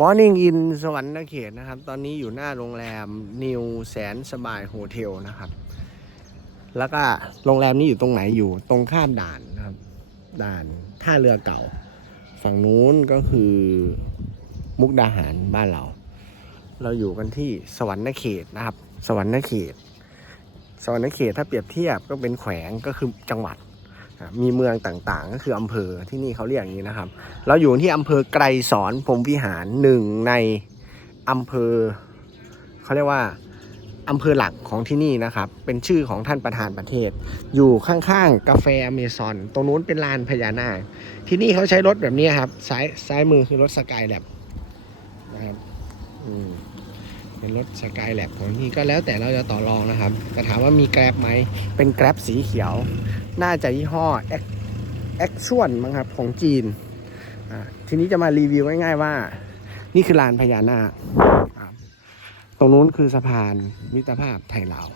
Morning in สวรรค์เขตนะครับ ตอนนี้อยู่หน้าโรงแรมนิวแสนสบายโฮเทลนะครับ แล้วก็โรงแรมนี้อยู่ตรงไหนอยู่ตรงข้ามด่านนะครับ ด่านท่าเรือเก่า ฝั่งนู้นก็คือมุกดาหารบ้านเรา เราอยู่กันที่สวรรค์เขตนะครับ สวรรค์เขต สวรรค์เขตถ้าเปรียบเทียบก็เป็นแขวงก็คือจังหวัด มีเมืองต่างๆ ก็คืออำเภอที่นี่เขาเรียกอย่างนี้นะครับ เราอยู่ที่อำเภอไกรสอนพรมวิหารหนึ่งในอำเภอเขาเรียกว่าอำเภอหลักของที่นี่นะครับ เป็นชื่อของท่านประธานประเทศ อยู่ข้างๆ กาแฟอเมซอน ตรงนู้นเป็นลานพญานาค ที่นี่เขาใช้รถแบบนี้ครับ ซ้ายซ้ายมือคือรถสกายแลบนะครับ อืม เป็นรถสกายแลบของที่นี่ก็แล้วแต่เราจะต่อรองนะครับแต่ถามว่ามีแกร็บไหม เป็นแกร็บสีเขียว น่าจะยี่ห้อแอคแอคชวลมั้งครับของจีน ทีนี้จะมารีวิวง่ายๆว่า นี่คือลานพญานาคตรงนู้นคือสะพานมิตรภาพไทยลาว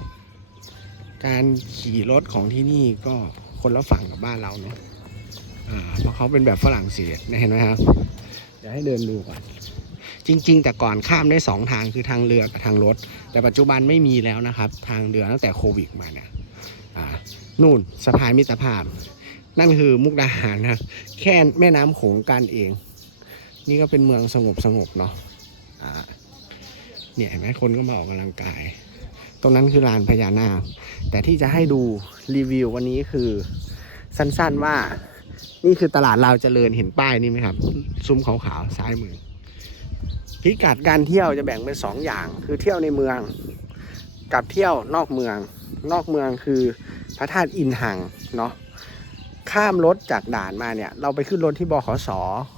การขี่รถของที่นี่ก็คนละฝั่งกับบ้านเราเนาะอ่าเพราะเขาเป็นแบบฝรั่งเศสนะเห็นไหมครับ เดี๋ยวให้เดินดูก่อน จริง ๆ แต่ก่อนข้ามได้สองทางคือทางเรือกับทางรถ แต่ปัจจุบันไม่มีแล้วนะครับ ทางเรือตั้งแต่โควิดมาเนี่ยนู่นสะพานมิตรภาพ นั่นคือมุกดาหารนะแค่แม่น้ำโขงกันเอง นี่ก็เป็นเมืองสงบสงบเนาะเนี่ยเห็นไหมคนก็มาออกกำลังกาย ตรงนั้นคือลานพญานาค แต่ที่จะให้ดูรีวิววันนี้คือสั้นๆว่า นี่คือตลาดลาวเจริญเห็นป้ายนี่ไหมครับ ซุ้มขาวๆซ้ายมือ พิกัดการเที่ยวจะแบ่งเป็นสองอย่าง คือเที่ยวในเมือง กับเที่ยวนอกเมือง นอกเมืองคือพระธาตุอินหังเนาะข้ามรถจากด่านมาเนี่ย เราไปขึ้นรถที่บขส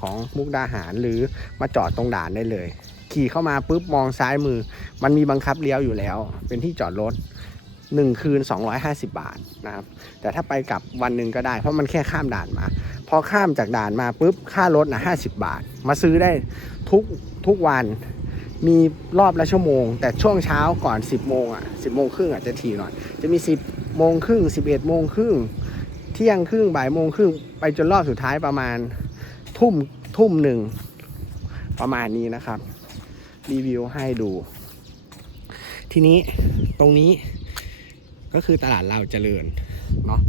ของมุกดาหารหรือมาจอดตรงด่านได้เลย ขี่เข้ามาปุ๊บมองซ้ายมือ มันมีบังคับเลี้ยวอยู่แล้ว เป็นที่จอดรถ 1 คืน 250 บาทนะครับ แต่ถ้าไปกลับวันหนึ่งก็ได้ เพราะมันแค่ข้ามด่านมา พอข้ามจากด่านมาปุ๊บค่ารถนะ50 บาท มาซื้อได้ทุกทุกวันมีรอบละชั่วโมง แต่ช่วงเช้าก่อน 10 โมงอะ 10 โมงครึ่งอะจะถี่หน่อย จะมี 10 โมงครึ่ง 11 โมงครึ่ง เที่ยงครึ่งบ่ายโมงครึ่ง ไปจนรอบสุดท้ายประมาณทุ่มทุ่มหนึ่งประมาณนี้นะครับ รีวิวให้ดู ทีนี้ตรงนี้ ก็คือตลาดเราวเจริญเนาะ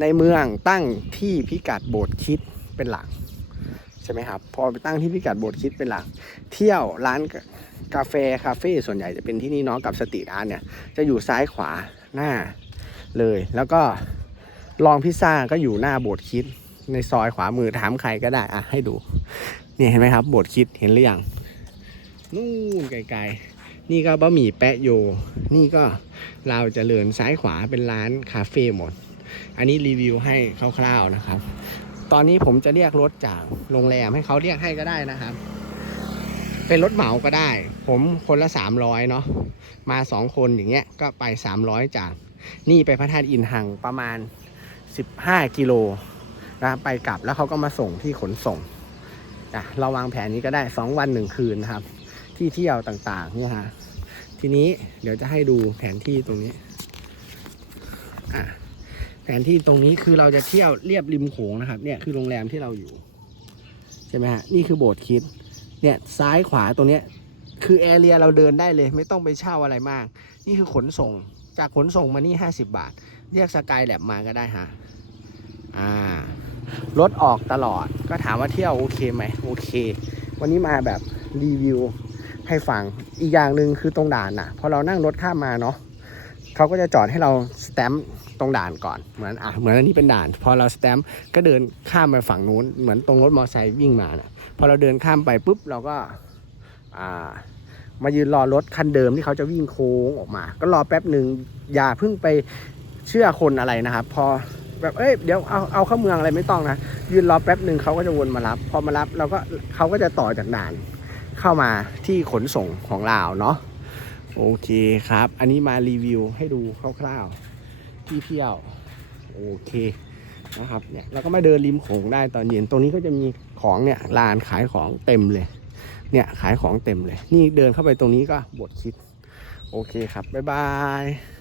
ในเมืองตั้งที่พิกัดโบสถ์คิดเป็นหลักใช่ไหมครับพอไปตั้งที่พิกัดโบสถ์คิดเป็นหลัก เที่ยวร้านกาแฟคาเฟ่ส่วนใหญ่จะเป็นที่นี่เนาะกับสตรีทอาร์ตเนี่ยจะอยู่ซ้ายขวาหน้าเลย แล้วก็ลองพิซซ่าก็อยู่หน้าโบสถ์คิด ในซอยขวามือถามใครก็ได้อะให้ดูเนี่ยเห็นไหมครับโบสถ์คิดเห็นหรือยังนู่นไกลๆ นี่ก็บะหมี่แปะโย นี่ก็เราวเจริญซ้ายขวาเป็นร้านคาเฟ่หมด อันนี้รีวิวให้คร่าวๆนะครับ ตอนนี้ผมจะเรียกรถจากโรงแรมให้เขาเรียกให้ก็ได้นะครับ เป็นรถเหมาก็ได้ ผมคนละ 300 เนาะ มา 2 คนอย่างเงี้ยก็ไป 300 จาก นี่ไปพระธาตุอินหังประมาณ 15 กิโลนะไปกลับแล้วเขาก็มาส่งที่ขนส่งนะเราวางแผนนี้ก็ได้ 2 วัน 1 คืนนะครับ ที่เที่ยวต่างๆเนี่ยฮะทีนี้เดี๋ยวจะให้ดูแผนที่ตรงนี้อะแผนที่ตรงนี้คือเราจะเที่ยวเรียบริมโขงนะครับ เนี่ยคือโรงแรมที่เราอยู่ใช่ไหมฮะนี่คือโบสถ์คิด เนี่ยซ้ายขวาตรงเนี้ยคือแอเรียเราเดินได้เลย ไม่ต้องไปเช่าอะไรมาก นี่คือขนส่งจากขนส่งมานี่ 50 บาท เรียกสกายแลบมาก็ได้ฮะอ่ารถออกตลอดก็ถามว่าเที่ยวโอเคไหมโอเค วันนี้มาแบบรีวิว ให้ฟังอีกอย่างหนึ่งคือตรงด่านน่ะพอเรานั่งรถข้ามมาเนาะเขาก็จะจอดให้เราสแตมป์ตรงด่านก่อนเหมือนอะเหมือนอันนี้เป็นด่าน พอเราสแตมป์ก็เดินข้ามไปฝั่งนู้นเหมือนตรงรถมอเตอร์ไซค์วิ่งมาน่ะพอเราเดินข้ามไปปุ๊บเราก็อ่ามายืนรอรถคันเดิมที่เขาจะวิ่งโค้งออกมา ก็รอแป๊บหนึ่งอย่าเพิ่งไปเชื่อคนอะไรนะครับ พอแบบเอ้ยเดี๋ยวเอาเอาเข้าเมืองอะไรไม่ต้องนะยืนรอแป๊บหนึ่งเขาก็จะวนมารับ พอมารับเราก็เขาก็จะต่อจากด่าน เข้ามาที่ขนส่งของลาวเนาะโอเคครับ อันนี้มารีวิวให้ดูคร่าวๆที่เที่ยวโอเคนะครับเนี่ยเราก็มาเดินริมโขงได้ตอนเย็นตรงนี้ก็จะมีของเนี่ยลานขายของเต็มเลยเนี่ยขายของเต็มเลย นี่เดินเข้าไปตรงนี้ก็บทคิด โอเคครับ บ๊ายบาย